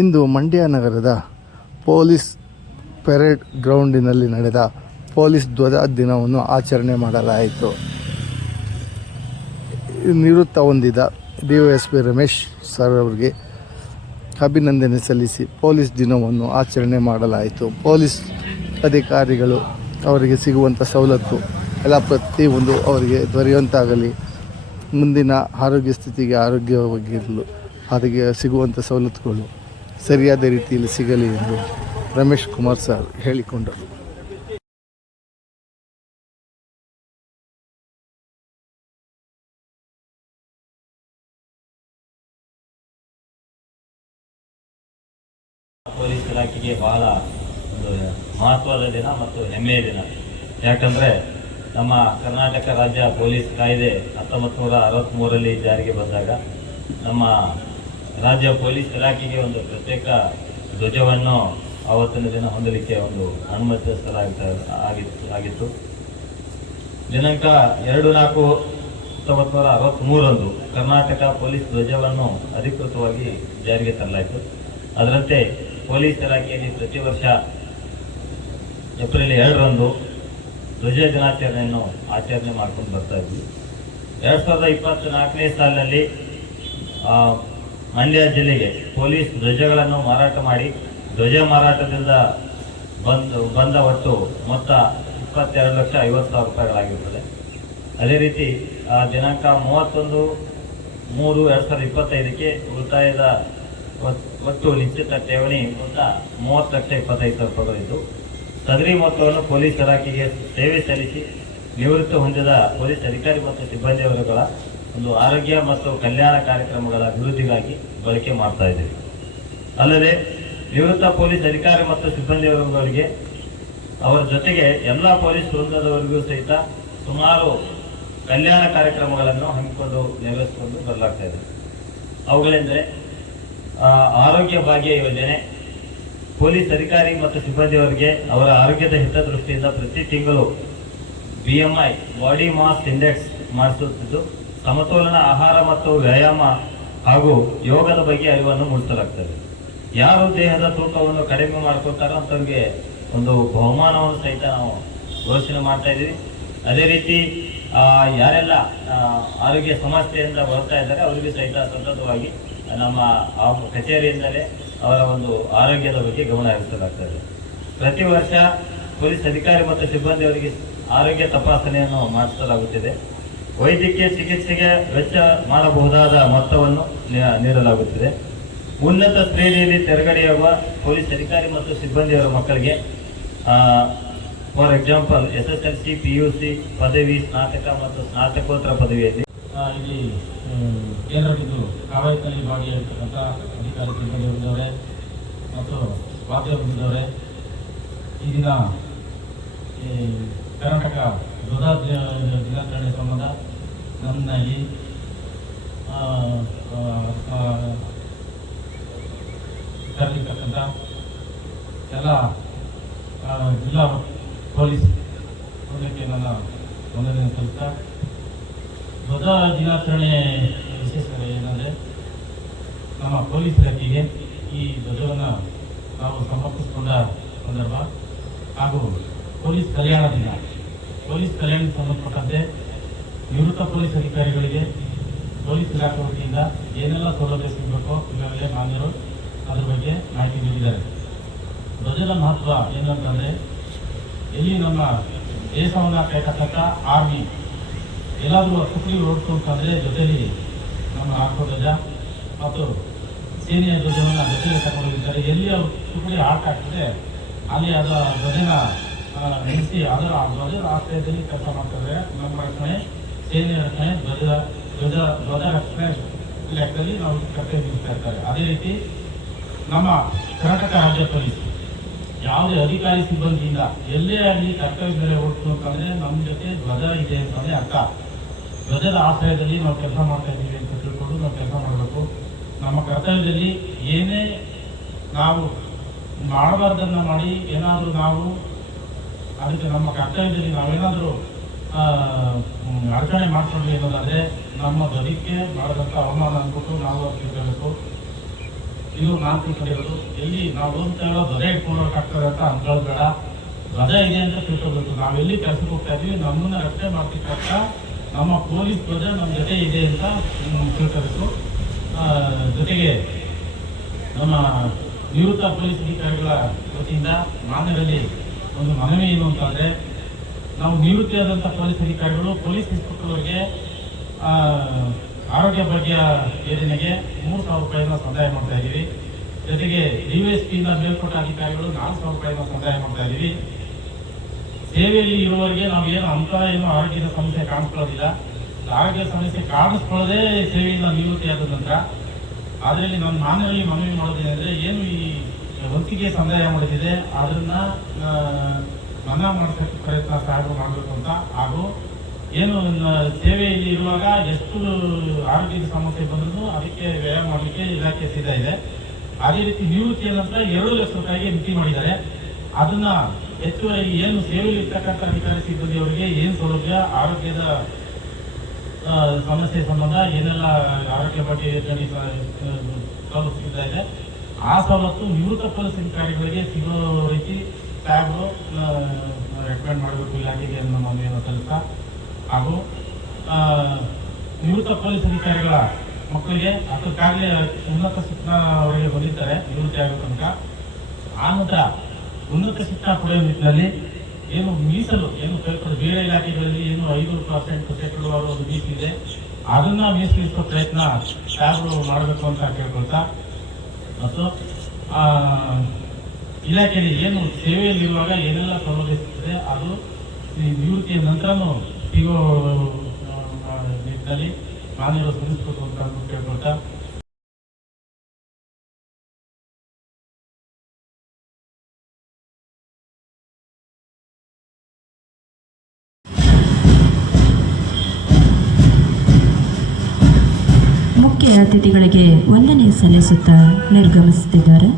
ಇಂದು ಮಂಡ್ಯ ನಗರದ police parade ಗ್ರೌಂಡಿನಲ್ಲಿ ನಡೆದ police ಧ್ವಜ ದಿನವನ್ನು ಆಚರಣೆ ಮಾಡಲಾಯಿತು. ನಿವೃತ್ತ ಹೊಂದಿದ D S P Ramesh sir ಅವರಿಗೆ ಅಭಿನಂದನೆ ಸಲ್ಲಿಸಿ ಪೊಲೀಸ್ ದಿನವನ್ನು ಆಚರಣೆ ಮಾಡಲಾಯಿತು. ಪೊಲೀಸ್ ಅಧಿಕಾರಿಗಳು ಅವರಿಗೆ ಸಿಗುವಂಥ ಸವಲತ್ತು ಎಲ್ಲ ಪ್ರತಿಯೊಂದು ಅವರಿಗೆ ದೊರೆಯುವಂತಾಗಲಿ. ಮುಂದಿನ ಆರೋಗ್ಯ ಸ್ಥಿತಿಗೆ ಆರೋಗ್ಯವಾಗಿರಲು ಅವರಿಗೆ ಸಿಗುವಂಥ ಸವಲತ್ತುಗಳು. ಸರಿಯಾದ ರೀತಿಯಲ್ಲಿ ಸಿಗಲಿ ಎಂದು ರಮೇಶ್ ಕುಮಾರ್ ಸರ್ ಹೇಳಿಕೊಂಡರು. ಪೊಲೀಸ್ ಇಲಾಖೆಗೆ ಬಹಳ ಒಂದು ಮಹತ್ವದ ದಿನ ಮತ್ತು ಹೆಮ್ಮೆಯ ದಿನ. ಯಾಕಂದ್ರೆ ನಮ್ಮ ಕರ್ನಾಟಕ ರಾಜ್ಯ ಪೊಲೀಸ್ ಕಾಯ್ದೆ ಹತ್ತೊಂಬತ್ತು ನೂರ ಅರವತ್ತ್ಮೂರರಲ್ಲಿ ಜಾರಿಗೆ ಬಂದಾಗ ನಮ್ಮ ರಾಜ್ಯ ಪೊಲೀಸ್ ಇಲಾಖೆಗೆ ಒಂದು ಪ್ರತ್ಯೇಕ ಧ್ವಜವನ್ನು ಆವತ್ತಿನ ದಿನ ಹೊಂದಲಿಕ್ಕೆ ಒಂದು ಅನುಮತಿಸಲಾಗಿತ್ತು, ಆಗಿತ್ತು ಆಗಿತ್ತು. ದಿನಾಂಕ ಎರಡು ನಾಲ್ಕು ಹತ್ತೊಂಬತ್ತು ನೂರ ಅರವತ್ತ್ಮೂರರಂದು ಕರ್ನಾಟಕ ಪೊಲೀಸ್ ಧ್ವಜವನ್ನು ಅಧಿಕೃತವಾಗಿ ಜಾರಿಗೆ ತರಲಾಯಿತು. ಅದರಂತೆ ಪೊಲೀಸ್ ಇಲಾಖೆಯಲ್ಲಿ ಪ್ರತಿ ವರ್ಷ ಏಪ್ರಿಲ್ ಎರಡರಂದು ಧ್ವಜ ದಿನಾಚರಣೆಯನ್ನು ಆಚರಣೆ ಮಾಡ್ಕೊಂಡು ಬರ್ತಾ ಇದ್ವಿ. ಎರಡು ಸಾವಿರದ ಸಾಲಿನಲ್ಲಿ ಮಂಡ್ಯ ಜಿಲ್ಲೆಗೆ ಪೊಲೀಸ್ ಧ್ವಜಗಳನ್ನು ಮಾರಾಟ ಮಾಡಿ ಧ್ವಜ ಮಾರಾಟದಿಂದ ಬಂದು ಬಂದ ಒಟ್ಟು ಮೊತ್ತ ಇಪ್ಪತ್ತೆರಡು ಲಕ್ಷ ಐವತ್ತು ಸಾವಿರ ರೂಪಾಯಿಗಳಾಗಿರುತ್ತದೆ ಅದೇ ರೀತಿ ಆ, ದಿನಾಂಕ ಮೂವತ್ತೊಂದು ಮೂರು ಎರಡು ಸಾವಿರದ ಇಪ್ಪತ್ತೈದಕ್ಕೆ ಉಳಿತಾಯದ ಒಟ್- ಒಟ್ಟು ನಿಶ್ಚಿತ ಠೇವಣಿ ಮೊತ್ತ ಮೂವತ್ತು ಲಕ್ಷ ಇಪ್ಪತ್ತೈದು ಸಾವಿರ ರೂಪಾಯಿಗಳಿದ್ದು ಸದರಿ ಮೊತ್ತವನ್ನು ಪೊಲೀಸ್ ಇಲಾಖೆಗೆ ಸೇವೆ ಸಲ್ಲಿಸಿ ನಿವೃತ್ತಿ ಹೊಂದಿದ ಪೊಲೀಸ್ ಅಧಿಕಾರಿ ಮತ್ತು ಸಿಬ್ಬಂದಿಯವರುಗಳ ಒಂದು ಆರೋಗ್ಯ ಮತ್ತು ಕಲ್ಯಾಣ ಕಾರ್ಯಕ್ರಮಗಳ ಅಭಿವೃದ್ಧಿಗಾಗಿ ಬಳಕೆ ಮಾಡ್ತಾ ಇದ್ದೀವಿ. ಅಲ್ಲದೆ ನಿವೃತ್ತ ಪೊಲೀಸ್ ಅಧಿಕಾರಿ ಮತ್ತು ಸಿಬ್ಬಂದಿಯವರುಗಳಿಗೆ ಅವರ ಜೊತೆಗೆ ಎಲ್ಲ ಪೊಲೀಸ್ ವೃಂದದವರಿಗೂ ಸಹಿತ ಸುಮಾರು ಕಲ್ಯಾಣ ಕಾರ್ಯಕ್ರಮಗಳನ್ನು ಹಮ್ಮಿಕೊಂಡು ನೆರವೇರಿಸಿಕೊಂಡು ಬರಲಾಗ್ತಾ ಇದೆ. ಅವುಗಳೆಂದರೆ ಆರೋಗ್ಯ ಭಾಗ್ಯ ಯೋಜನೆ, ಪೊಲೀಸ್ ಅಧಿಕಾರಿ ಮತ್ತು ಸಿಬ್ಬಂದಿಯವರಿಗೆ ಅವರ ಆರೋಗ್ಯದ ಹಿತದೃಷ್ಟಿಯಿಂದ ಪ್ರತಿ ತಿಂಗಳು ಬಿಎಂಐ ಬಾಡಿ ಮಾಸ್ ಇಂಡೆಕ್ಸ್ ಮಾಡಿಸುತ್ತಿದ್ದು ಸಮತೋಲನ ಆಹಾರ ಮತ್ತು ವ್ಯಾಯಾಮ ಹಾಗೂ ಯೋಗದ ಬಗ್ಗೆ ಅರಿವನ್ನು ಮೂಡಿಸಲಾಗ್ತದೆ. ಯಾರು ದೇಹದ ತೂಕವನ್ನು ಕಡಿಮೆ ಮಾಡ್ಕೊತಾರೋ ಅಂತವ್ರಿಗೆ ಒಂದು ಬಹುಮಾನವನ್ನು ಸಹಿತ ನಾವು ಘೋಷಣೆ ಮಾಡ್ತಾ ಇದ್ದೀವಿ. ಅದೇ ರೀತಿ ಯಾರೆಲ್ಲ ಆರೋಗ್ಯ ಸಮಸ್ಯೆಯಿಂದ ಬರ್ತಾ ಇದ್ದಾರೆ, ಅವರಿಗೆ ಸಹಿತ ಸತತವಾಗಿ ನಮ್ಮ ಕಚೇರಿಯಿಂದಲೇ ಅವರ ಒಂದು ಆರೋಗ್ಯದ ಬಗ್ಗೆ ಗಮನ ಹರಿಸಲಾಗ್ತದೆ. ಪ್ರತಿ ವರ್ಷ ಪೊಲೀಸ್ ಅಧಿಕಾರಿ ಮತ್ತು ಸಿಬ್ಬಂದಿಯವರಿಗೆ ಆರೋಗ್ಯ ತಪಾಸಣೆಯನ್ನು ಮಾಡಿಸಲಾಗುತ್ತಿದೆ. ವೈದ್ಯಕೀಯ ಚಿಕಿತ್ಸೆಗೆ ವೆಚ್ಚ ಮಾಡಬಹುದಾದ ಮೊತ್ತವನ್ನು ನೀಡಲಾಗುತ್ತಿದೆ. ಉನ್ನತ ಶ್ರೇಣಿಯಲ್ಲಿ ತೆರಗಡೆಯಾಗುವ ಪೊಲೀಸ್ ಅಧಿಕಾರಿ ಮತ್ತು ಸಿಬ್ಬಂದಿಯವರ ಮಕ್ಕಳಿಗೆ for example S S L C P U C ಪದವಿ ಸ್ನಾತಕ ಮತ್ತು ಸ್ನಾತಕೋತ್ತರ ಪದವಿಯಲ್ಲಿ. ಇಲ್ಲಿ ಹ್ಮ್, ಕೇಂದ್ರದ್ದು ಕವಾಯತಿನಲ್ಲಿ ಭಾಗಿಯಾಗಿರ್ತಕ್ಕಂಥ ಅಧಿಕಾರಿ ಸಿಬ್ಬಂದಿ ಬಂದವರೆ ಮತ್ತು ವಾದ್ಯ ಈ ದಿನ ಕರ್ನಾಟಕ ಧ್ವಜ ದಿನಾಚರಣೆ ಸಂಬಂಧ ಆ, ಕರೆದಿರ್ತಕ್ಕಂಥ ಎಲ್ಲ ಜಿಲ್ಲಾ ಪೊಲೀಸ್ ವೃಂದಕ್ಕೆ ನನ್ನ ವಂದನೆ ಸಲ್ಲಿಸ್ತಾ ಧ್ವಜ ದಿನಾಚರಣೆ ವಿಶೇಷತೆ ಏನಂದರೆ ನಮ್ಮ ಪೊಲೀಸ್ ಇಲಾಖೆಗೆ ಈ ಧ್ವಜವನ್ನು ನಾವು ಸಮರ್ಪಿಸಿಕೊಂಡ ಸಂದರ್ಭ ಹಾಗೂ ಪೊಲೀಸ್ ಕಲ್ಯಾಣ ದಿನ. ಪೊಲೀಸ್ ಕಲ್ಯಾಣಕ್ಕೆ ಸಂಬಂಧಪಟ್ಟಂತೆ ನಿವೃತ್ತ ಪೊಲೀಸ್ ಅಧಿಕಾರಿಗಳಿಗೆ ಪೊಲೀಸ್ ಇಲಾಖೆ ವತಿಯಿಂದ ಏನೆಲ್ಲ ಸೌಲಭ್ಯ ಸಿಗಬೇಕೋ ಈಗಾಗಲೇ ಮಾನ್ಯರು ಅದ್ರ ಬಗ್ಗೆ ಮಾಹಿತಿ ನೀಡಿದ್ದಾರೆ. ಧ್ವಜದ ಮಹತ್ವ ಏನಂತಂದರೆ ಎಲ್ಲಿ ನಮ್ಮ ದೇಶವನ್ನು ಕಾಯ್ತಕ್ಕಂಥ ಆರ್ಮಿ, ಎಲ್ಲಾದರೂ ಸುಪ್ರೀಂ ಓಡಿತು ಅಂತಂದರೆ ಜೊತೆಯಲ್ಲಿ ನಮ್ಮ ರಾಷ್ಟ್ರ ಧ್ವಜ ಮತ್ತು ಸೇನೆಯ ಧ್ವಜವನ್ನು ಜೊತೆಗೆ ತಗೊಂಡಿದ್ದಾರೆ ಎಲ್ಲಿ ಅವರು ಸುಪ್ರಿ ಆಟ ಆಗ್ತದೆ ಅಲ್ಲಿ ಅದರ ಧ್ವಜನ ನೆನೆಸಿ ಅದರ ಧ್ವಜದ ಆಶ್ರಯದಲ್ಲಿ ಕೆಲಸ ಮಾಡ್ತಾರೆ ನಮ್ಮ ರಕ್ಷಣೆ ರಕ್ಷಣೆ ಧ್ವಜ ಧ್ವಜ ಧ್ವಜ ಲೆಕ್ಕದಲ್ಲಿ ನಾವು ಕರ್ತವ್ಯ ನಿರ್ವಹಿಸ್ತಾ ಇರ್ತಾರೆ. ಅದೇ ರೀತಿ ನಮ್ಮ ಕರ್ನಾಟಕ ರಾಜ್ಯ ಪೊಲೀಸ್, ಯಾವುದೇ ಅಧಿಕಾರಿ ಸಿಬ್ಬಂದಿಯಿಂದ ಎಲ್ಲೇ ಆಗಲಿ ಕರ್ತವ್ಯ ಮೇಲೆ ಹೊರಟು ಅಂತಂದ್ರೆ ನಮ್ಮ ಜೊತೆ ಧ್ವಜ ಇದೆ ಅಂತಂದ್ರೆ ಅರ್ಥ. ಧ್ವಜದ ಆಶ್ರಯದಲ್ಲಿ ನಾವು ಕೆಲಸ ಮಾಡ್ತಾ ಇದ್ದೀವಿ ಅಂತ ತಿಳ್ಕೊಂಡು ನಾವು ಕೆಲಸ ಮಾಡಬೇಕು. ನಮ್ಮ ಕರ್ತವ್ಯದಲ್ಲಿ ಏನೇ ನಾವು ಮಾಡಬಾರ್ದನ್ನು ಮಾಡಿ ಏನಾದರೂ ನಾವು ಅದಕ್ಕೆ ನಮ್ಮ ಕರ್ತವ್ಯದಲ್ಲಿ ನಾವೇನಾದರೂ ಅಡಚಣೆ ಮಾಡಿಕೊಳ್ಳಿ ಅನ್ನೋದಾದ್ರೆ ನಮ್ಮ ಬದುಕೆ ಮಾಡಿದಂಥ ಅವಮಾನ ಅಂದ್ಬಿಟ್ಟು ನಾವು ಅದು ಹೇಳಬೇಕು. ಇದು ನಾನು ತಿಳ್ಕೊಂಡಿರೋದು ಎಲ್ಲಿ ನಾವು ಅಂತ ಇರೋ ರಜೆ ಇಟ್ಕೊಳ್ಳೋಕ್ಕಾಗ್ತದೆ ಅಂತ ಅನ್ಕೊಳ್ಳೋದು ಬೇಡ ರಜೆ ಇದೆ ಅಂತ ತಿಳ್ಕೊಬೇಕು ನಾವೆಲ್ಲಿ ಕೆಲಸಕ್ಕೆ ಹೋಗ್ತಾ ಇದೀವಿ, ನಮ್ಮನ್ನ ರಕ್ಷಣೆ ಮಾಡ್ತಿಕ್ಕಂತ ನಮ್ಮ ಪೊಲೀಸ್ ಧ್ವಜ ನಮ್ಮ ಜೊತೆ ಇದೆ ಅಂತ ತಿಳ್ಕೊಬೇಕು ಜೊತೆಗೆ ನಮ್ಮ ನಿವೃತ್ತ ಪೊಲೀಸ್ ಅಧಿಕಾರಿಗಳ ವತಿಯಿಂದ ಮಾನ್ಯರಲ್ಲಿ ಒಂದು ಮನವಿ ಏನು ಅಂತಂದ್ರೆ ನಾವು ನಿವೃತ್ತಿಯಾದಂಥ ಪೊಲೀಸ್ ಅಧಿಕಾರಿಗಳು, ಪೊಲೀಸ್ ಇನ್ಸ್ಪೆಕ್ಟರ್ಗೆ ಆರೋಗ್ಯ ಭಾಗ್ಯ ಯೋಜನೆಗೆ ಮೂರು ಸಾವಿರ ರೂಪಾಯಿನ ಸಂದಾಯ ಮಾಡ್ತಾ ಇದ್ದೀವಿ ಜೊತೆಗೆ ಡಿವೈಎಸ್ಪಿಯಿಂದ ಮೇಲ್ಪಟ್ಟ ಅಧಿಕಾರಿಗಳು ನಾಲ್ಕು ಸಾವಿರ ರೂಪಾಯಿನ ಸಂದಾಯ ಮಾಡ್ತಾ ಇದ್ದೀವಿ ಸೇವೆಯಲ್ಲಿ ಇರುವವರಿಗೆ ನಾವು ಏನು ಅಂತ ಏನು ಆರೋಗ್ಯದ ಸಮಸ್ಯೆ ಕಾಣಿಸ್ಕೊಳ್ಳೋದಿಲ್ಲ. ಆರೋಗ್ಯ ಸಮಸ್ಯೆ ಕಾಣಿಸ್ಕೊಳ್ಳದೆ ಸೇವೆಯಿಂದ ನಿವೃತ್ತಿಯಾದ ನಂತರ ಅದರಲ್ಲಿ ನಾನು ನಾನೇ ಮನವಿ ಮಾಡೋದೇನೆಂದರೆ, ಏನು ಈ ಹೊತ್ತಿಗೆ ಸಂದಾಯ ಮಾಡಿದಿದೆ ಅದನ್ನ ಆ, ಮನ್ನಾ ಮಾಡಿಸೋಕ್ಕೆ ಪ್ರಯತ್ನ ಸಾಹೇಬರು ಮಾಡಬೇಕು ಅಂತ. ಹಾಗೂ ಏನು ಸೇವೆಯಲ್ಲಿ ಇರುವಾಗ ಎಷ್ಟು ಆರೋಗ್ಯದ ಸಮಸ್ಯೆ ಬಂದರೂ ಅದಕ್ಕೆ ವ್ಯಯ ಮಾಡಲಿಕ್ಕೆ ಇಲಾಖೆ ಸಿದ್ಧ ಇದೆ. ಅದೇ ರೀತಿ ನಿವೃತ್ತಿ ನಂತರ ಎರಡು ಲಕ್ಷ ರೂಪಾಯಿಗೆ ಮಿತಿ ಮಾಡಿದ್ದಾರೆ. ಅದನ್ನ ಹೆಚ್ಚುವರಿ ಏನು ಸೇವೆಯಲ್ಲಿ ಇರ್ತಕ್ಕಂಥ ಅಧಿಕಾರಿ ಸಿಬ್ಬಂದಿಯವರಿಗೆ ಏನು ಸೌಲಭ್ಯ ಆರೋಗ್ಯದ ಸಮಸ್ಯೆ ಸಂಬಂಧ ಏನೆಲ್ಲ ಆರೋಗ್ಯ ಬಗ್ಗೆ ಯೋಜನೆ ಸ- ಸಿಗ್ತಾ ಇದೆ. ಆ ಸವಲತ್ತು ನಿವೃತ್ತ ಪೊಲೀಸ್ ಅಧಿಕಾರಿಗಳಿಗೆ ಸಿಗೋ ರೀತಿ ಸಾಹೇಬರು ರೆಕಮೆಂಡ್ ಮಾಡಬೇಕು ಇಲಾಖೆಗೆ ನಮ್ಮ ಮನವಿಯನ್ನು ಕೆಲಸ ಹಾಗೂ ನಿವೃತ್ತ ಪೊಲೀಸ್ ಅಧಿಕಾರಿಗಳ ಮಕ್ಕಳಿಗೆ ಅದಕ್ಕಾಗಲೇ ಉನ್ನತ ಶಿಕ್ಷಣ ಅವರಿಗೆ ಬಂದಿರ್ತಾರೆ ನಿವೃತ್ತಿ ಆಗೋ ತನಕ ಆ ನಂತರ ಉನ್ನತ ಶಿಕ್ಷಣ ಪಡೆಯುವ ನಿಟ್ಟಿನಲ್ಲಿ ಏನು ಮೀಸಲು, ಏನು ಕೈಗೊಂಡು ಬೇರೆ ಇಲಾಖೆಗಳಲ್ಲಿ ಏನು ಐದು ಪರ್ಸೆಂಟ್ ಶೇಕಡವಾರು ಒಂದು ಮೀಸಲಿದೆ ಅದನ್ನ ಮೀಸಲಿಸುವ ಪ್ರಯತ್ನ ಯಾರು ಮಾಡಬೇಕು ಅಂತ ಕೇಳ್ಕೊಳ್ತಾ. ಮತ್ತು ಇಲಾಖೆಯಲ್ಲಿ ಏನು ಸೇವೆಯಲ್ಲಿರುವಾಗ ಏನೆಲ್ಲ ಸೌಲಭ್ಯ ಅದು ನಿವೃತ್ತಿಯ ನಂತರನೂ ಸಿಗೋ ನಿಟ್ಟಿನಲ್ಲಿ ಮಾನ್ಯರು ಸ್ಮರಿಸಬೇಕು ಅಂತ ಕೇಳ್ಕೊಳ್ತಾ ಮುಖ್ಯ ಅತಿಥಿಗಳಿಗೆ ವಂದನೆ ಸಲ್ಲಿಸುತ್ತಾ ನಿರ್ಗಮಿಸುತ್ತಿದ್ದಾರೆ.